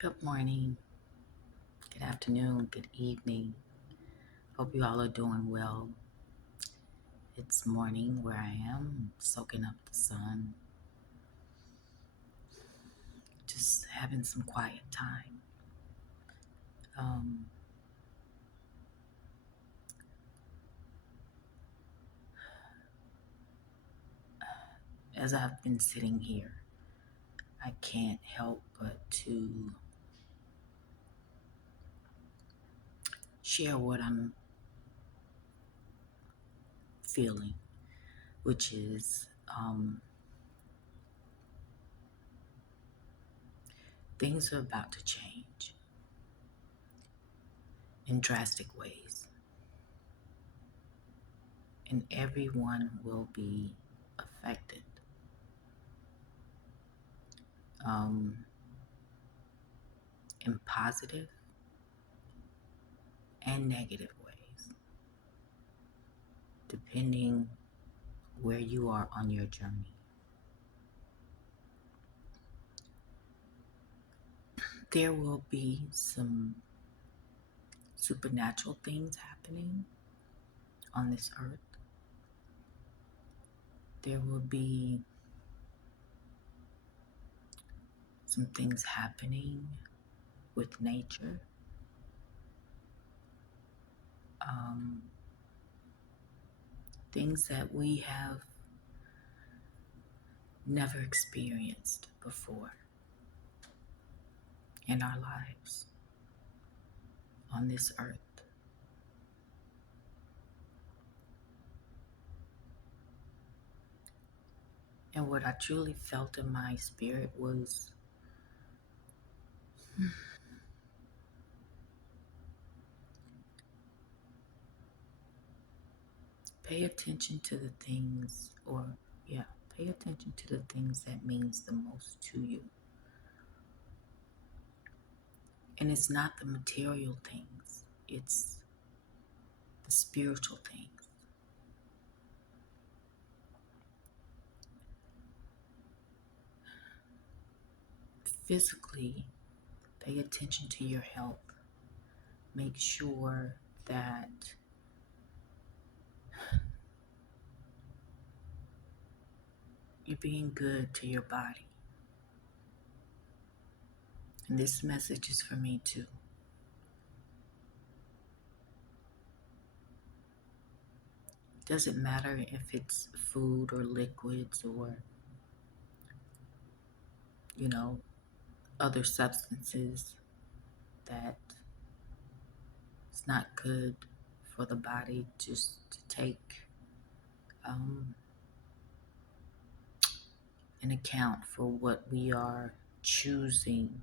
Good morning, good afternoon, good evening. Hope you all are doing well. It's morning where I am, soaking up the sun, just having some quiet time. Um, as I've been sitting here, I can't help but to share what I'm feeling, which is things are about to change in drastic ways, and everyone will be affected. Um, in positive and negative ways, depending where you are on your journey. There will be some supernatural things happening on this earth. There will be some things happening with nature. Um, Things that we have never experienced before in our lives on this earth. And what I truly felt in my spirit was pay attention to the things, pay attention to the things that means the most to you. And it's not the material things, it's the spiritual things. Physically, pay attention to your health. Make sure that you're being good to your body. And this message is for me too. It doesn't matter if it's food or liquids or, other substances that it's not good for the body just to take an account for what we are choosing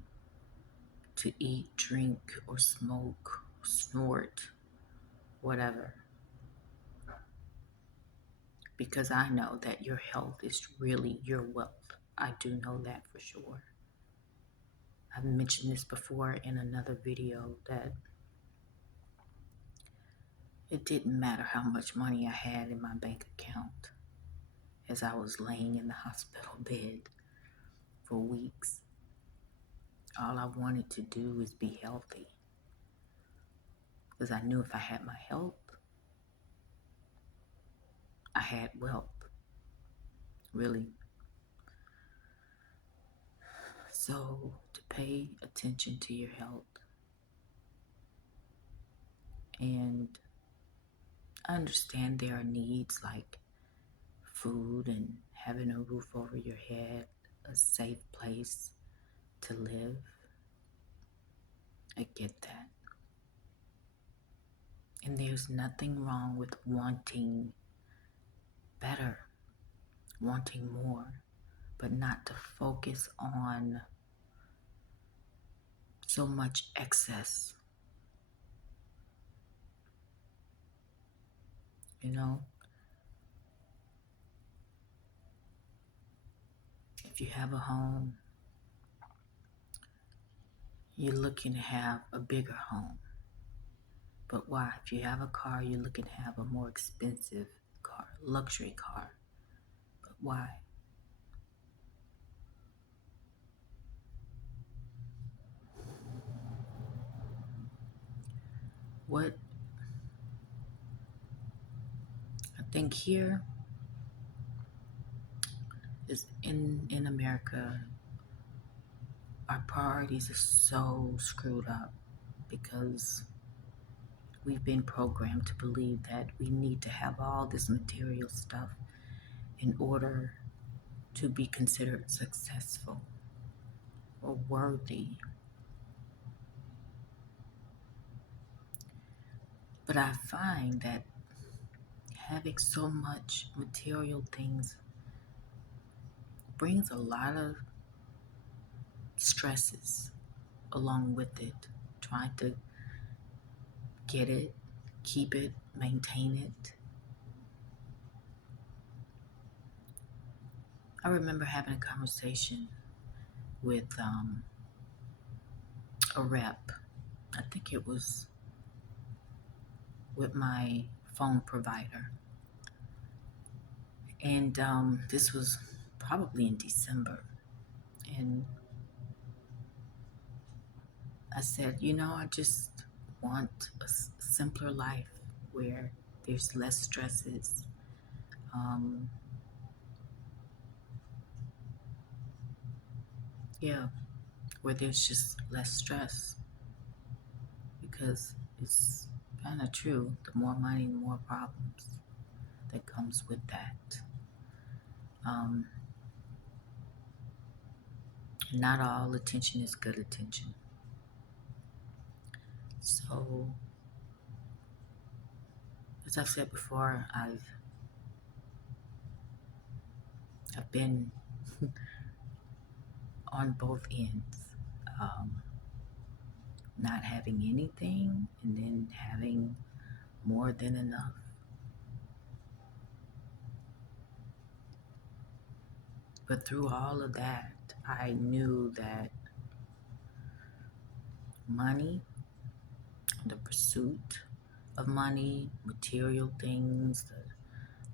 to eat, drink, or smoke, or snort, whatever. Because I know that your health is really your wealth. I do know that for sure. I've mentioned this before in another video that it didn't matter how much money I had in my bank account as I was laying in the hospital bed for weeks. All I wanted to do was be healthy. Because I knew if I had my health, I had wealth. Really. So to pay attention to your health, and I understand there are needs like food and having a roof over your head, a safe place to live. I get that. And there's nothing wrong with wanting better, wanting more, but not to focus on so much excess. If you have a home, you're looking to have a bigger home. But why? If you have a car, you're looking to have a more expensive car, luxury car. But why? what I think here is in America, our priorities are so screwed up because we've been programmed to believe that we need to have all this material stuff in order to be considered successful or worthy. But I find that having so much material things brings a lot of stresses along with it. Trying to get it, keep it, maintain it. I remember having a conversation with a rep. I think it was with my phone provider. And this was probably in December. And I said, I just want a simpler life where there's less stresses. Um, yeah, where there's just less stress because it's kind of true. The more money, the more problems that comes with that. Um, not all attention is good attention. So, as I've said before, I've been on both ends. Um, Not having anything and then having more than enough. But through all of that, I knew that money, the pursuit of money, material things, the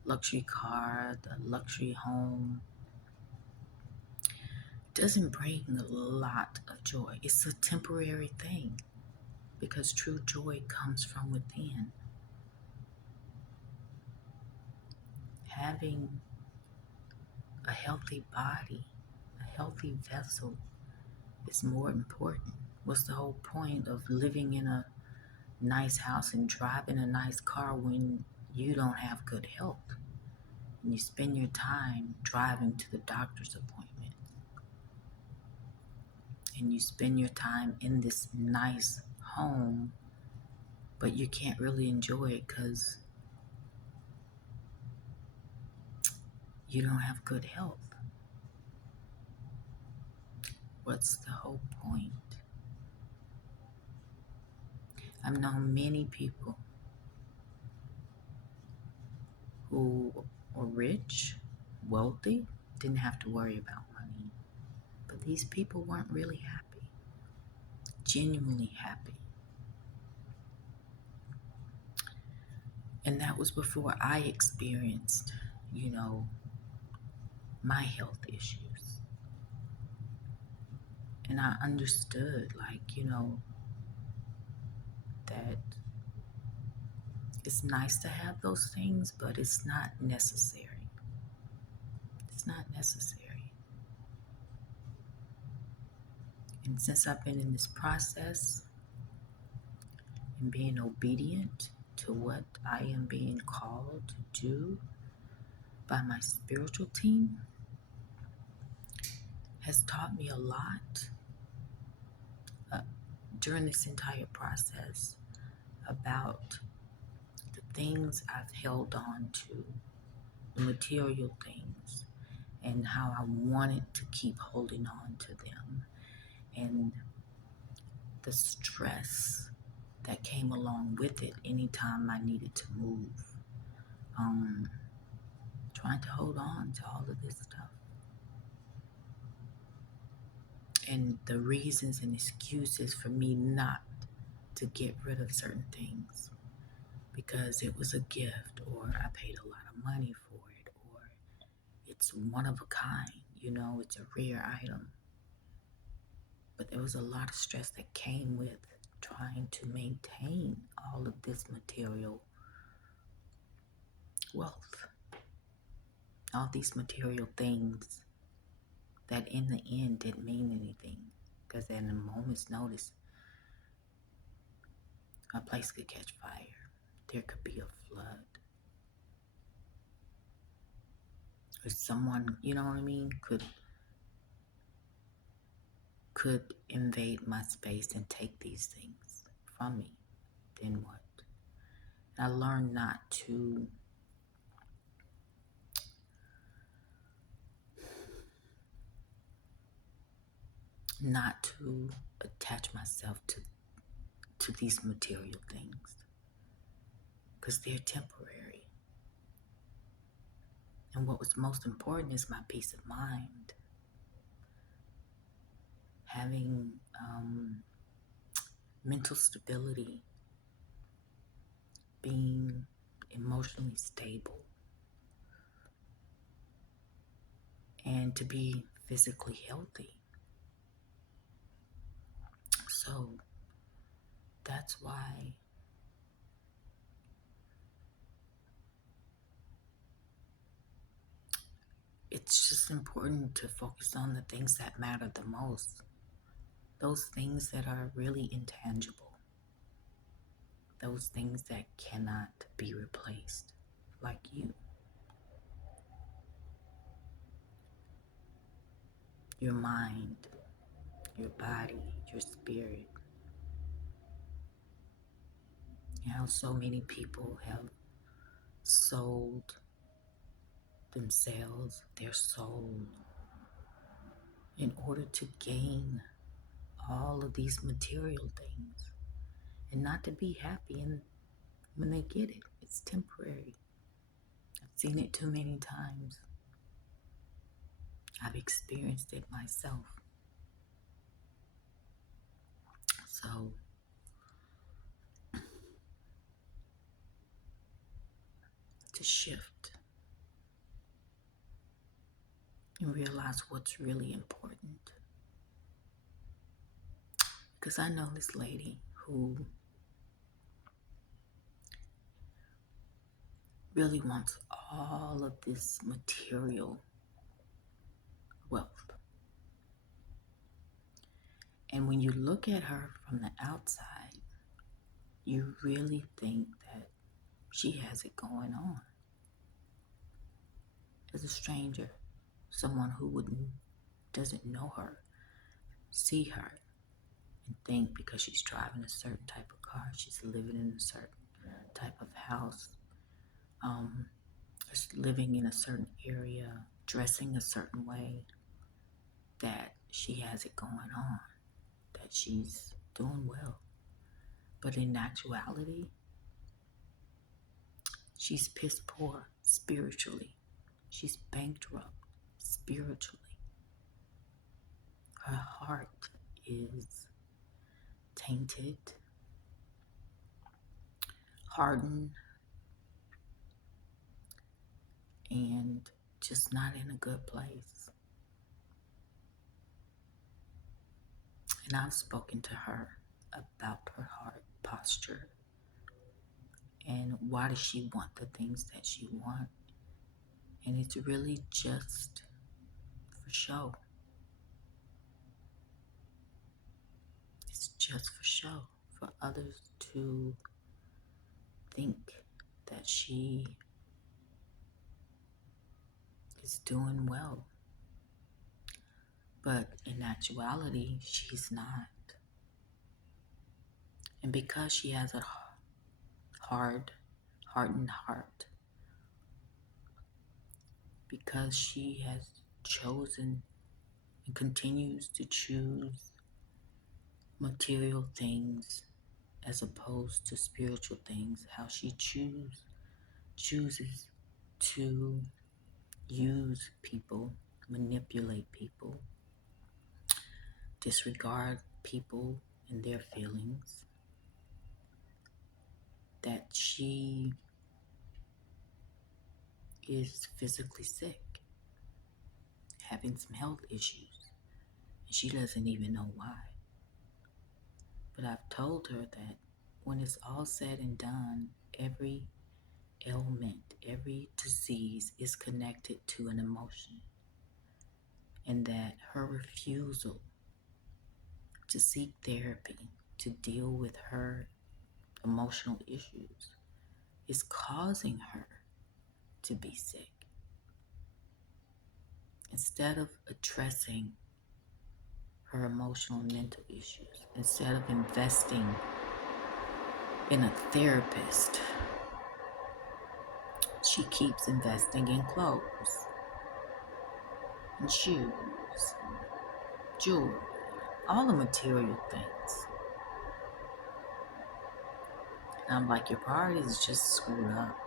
luxury car, the luxury home, doesn't bring a lot of joy. It's a temporary thing because true joy comes from within. Having a healthy body, a healthy vessel is more important. What's the whole point of living in a nice house and driving a nice car when you don't have good health? And you spend your time driving to the doctor's appointment, and you spend your time in this nice home, but you can't really enjoy it because you don't have good health. What's the whole point? I've known many people who were rich, wealthy, didn't have to worry about money. But these people weren't really happy, genuinely happy. And that was before I experienced, you know, my health issues. And I understood, that it's nice to have those things, but it's not necessary. It's not necessary. And since I've been in this process and being obedient to what I am being called to do by my spiritual team, has taught me a lot during this entire process about the things I've held on to, the material things, and how I wanted to keep holding on to them, and the stress that came along with it anytime I needed to move. Trying to hold on to all of this stuff. And the reasons and excuses for me not to get rid of certain things because it was a gift, or I paid a lot of money for it, or it's one of a kind, it's a rare item. But there was a lot of stress that came with trying to maintain all of this material wealth, all these material things that in the end didn't mean anything. Because at a moment's notice, a place could catch fire. There could be a flood. Or someone, you know what I mean, could invade my space and take these things from me. Then what? I learned not to attach myself to these material things, because they're temporary. And what was most important is my peace of mind. Having mental stability, being emotionally stable, and to be physically healthy. So that's why it's just important to focus on the things that matter the most. Those things that are really intangible. Those things that cannot be replaced, like you. Your mind, your body, your spirit. You know, so many people have sold themselves, their soul, in order to gain all of these material things and not to be happy when they get it. It's temporary. I've seen it too many times. I've experienced it myself. So to shift and realize what's really important. Because I know this lady who really wants all of this material wealth. And when you look at her from the outside, you really think that she has it going on. As a stranger, someone who doesn't know her, see her, and think because she's driving a certain type of car, she's living in a certain type of house, living in a certain area, dressing a certain way, that she has it going on, that she's doing well. But in actuality, she's piss poor spiritually. She's bankrupt spiritually. Her heart is tainted, hardened, and just not in a good place. And I've spoken to her about her heart posture and why does she want the things that she wants. And it's really just for show. It's just for show, for others to think that she is doing well. But in actuality, she's not. And because she has a hardened heart, because she has chosen and continues to choose material things as opposed to spiritual things, how she chooses to use people, manipulate people, disregard people and their feelings, that she is physically sick, having some health issues, and she doesn't even know why. But I've told her that when it's all said and done, every ailment, every disease is connected to an emotion, and that her refusal to seek therapy to deal with her emotional issues is causing her to be sick. Instead of addressing her emotional and mental issues, instead of investing in a therapist, she keeps investing in clothes and shoes, jewelry, all the material things. And I'm like, your priorities is just screwed up.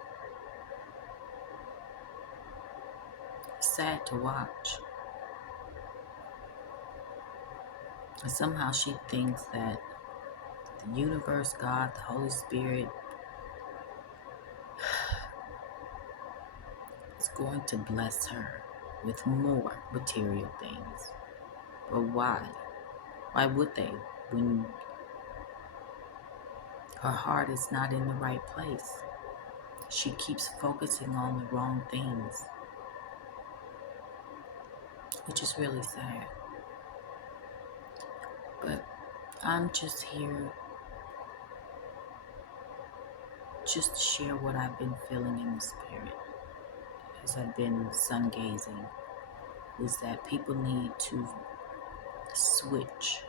It's sad to watch. And somehow she thinks that the universe, God, the Holy Spirit is going to bless her with more material things. But why? Why would they when her heart is not in the right place? She keeps focusing on the wrong things, which is really sad. But I'm just here just to share what I've been feeling in the spirit as I've been sun gazing, is that people need to switch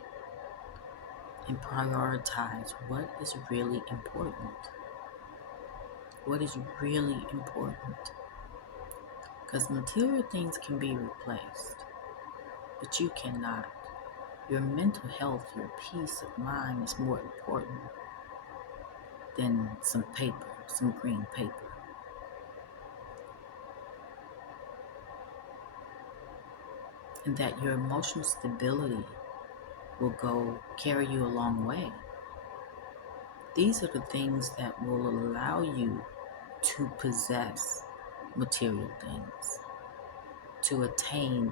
and prioritize what is really important. What is really important? Because material things can be replaced, but you cannot. Your mental health, your peace of mind is more important than some paper, some green paper. And that your emotional stability will carry you a long way. These are the things that will allow you to possess material things, to attain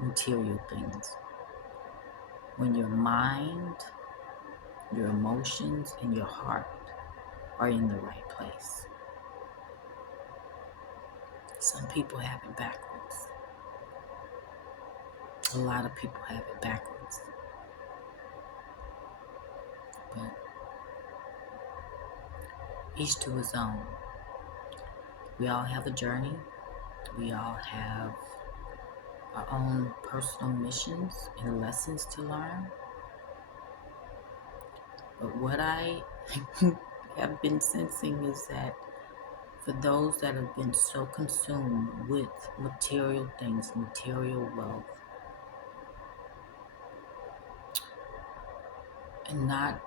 material things. When your mind, your emotions, and your heart are in the right place. Some people have it backwards. A lot of people have it backwards. But each to his own. We all have a journey. We all have our own personal missions and lessons to learn. But what I have been sensing is that for those that have been so consumed with material things, material wealth, and not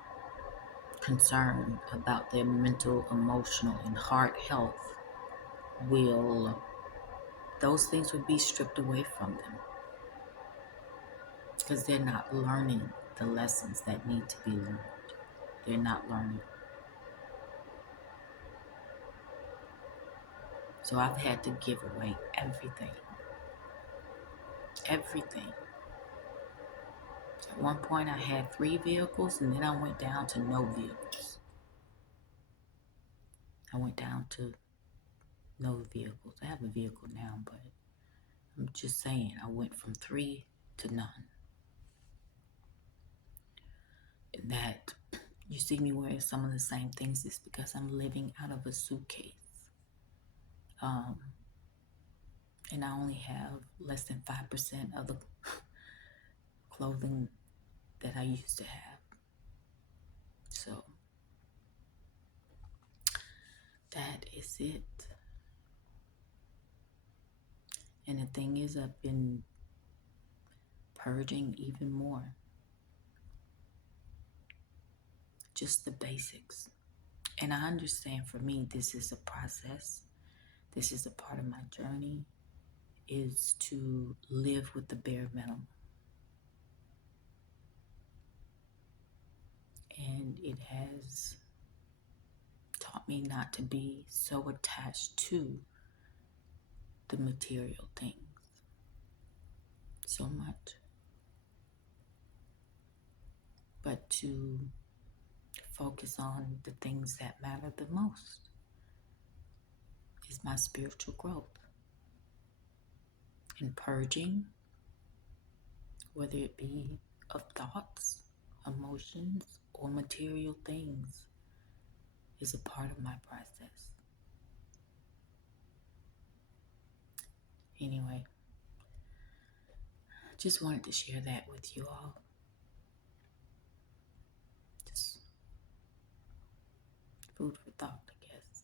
concerned about their mental, emotional, and heart health, those things will be stripped away from them because they're not learning the lessons that need to be learned. They're not learning. So I've had to give away everything. Everything. At one point I had 3 vehicles, and then I went down to no vehicles. I went down to no vehicles. I have a vehicle now, but I'm just saying I went from 3 to none. And that you see me wearing some of the same things is because I'm living out of a suitcase. And I only have less than 5% of the clothing that I used to have. So that is it. And the thing is, I've been purging even more. Just the basics. And I understand for me, this is a process. This is a part of my journey, is to live with the bare minimum. And it has taught me not to be so attached to the material things so much. but to focus on the things that matter the most is my spiritual growth and purging, whether it be of thoughts, emotions, or material things, is a part of my process. Anyway, just wanted to share that with you all. Just food for thought, I guess.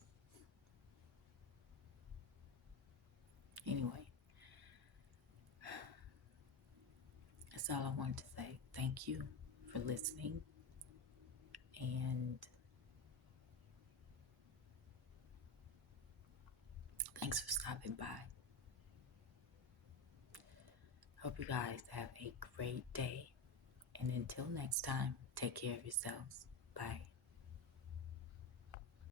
Anyway, that's all I wanted to say. Thank you for listening, and thanks for stopping by. Hope you guys have a great day, and until next time, take care of yourselves.